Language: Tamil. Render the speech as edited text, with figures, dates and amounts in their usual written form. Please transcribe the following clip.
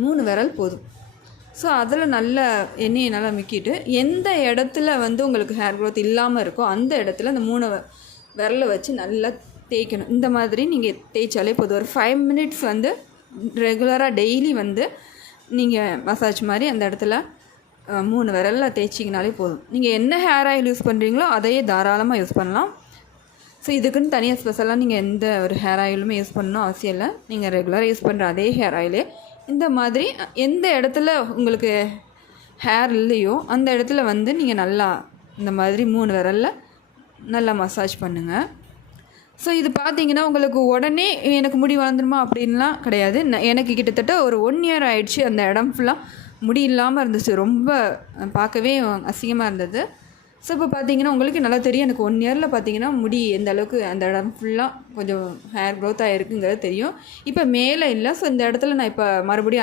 3 விரல் போதும். ஸோ அதில் நல்ல எண்ணெயை நல்லா மிக்கிட்டு எந்த இடத்துல உங்களுக்கு ஹேர் க்ரோத் இல்லாமல் இருக்கோ அந்த இடத்துல அந்த 3 விரலை வச்சு நல்லா தேய்க்கணும். இந்த மாதிரி நீங்கள் தேய்ச்சாலே போதும். ஒரு 5 மினிட்ஸ் ரெகுலராக டெய்லி நீங்கள் மசாஜ் மாதிரி அந்த இடத்துல 3 விரலில் தேய்ச்சிங்கனாலே போதும். நீங்கள் என்ன ஹேர் ஆயில் யூஸ் பண்ணுறீங்களோ அதையே தாராளமாக யூஸ் பண்ணலாம். ஸோ இதுக்குன்னு தனியாக ஸ்பெஷலாக நீங்கள் எந்த ஒரு ஹேர் ஆயிலுமே யூஸ் பண்ணணும் அவசியம் இல்லை. நீங்கள் ரெகுலராக யூஸ் பண்ணுற அதே ஹேர் ஆயிலே இந்த மாதிரி எந்த இடத்துல உங்களுக்கு ஹேர் இல்லையோ அந்த இடத்துல நீங்கள் நல்லா இந்த மாதிரி 3 விரலில் நல்லா மசாஜ் பண்ணுங்கள். ஸோ இது பார்த்தீங்கன்னா உங்களுக்கு உடனே எனக்கு முடி வளர்ந்துருமா அப்படின்லாம் கிடையாது. எனக்கு கிட்டத்தட்ட ஒரு 1 இயர் ஆகிடுச்சு. அந்த இடம் ஃபுல்லாக முடி இல்லாமல் இருந்துச்சு. ரொம்ப பார்க்கவே அசிங்கமாக இருந்தது. ஸோ இப்போ பார்த்தீங்கன்னா உங்களுக்கு நல்லா தெரியும். எனக்கு 1 இயரில் பார்த்தீங்கன்னா முடி எந்த அளவுக்கு அந்த இடம் ஃபுல்லாக கொஞ்சம் ஹேர் க்ரோத் ஆகிருக்குங்கிறது தெரியும். இப்போ மேலே இல்லை. ஸோ இந்த இடத்துல நான் இப்போ மறுபடியும்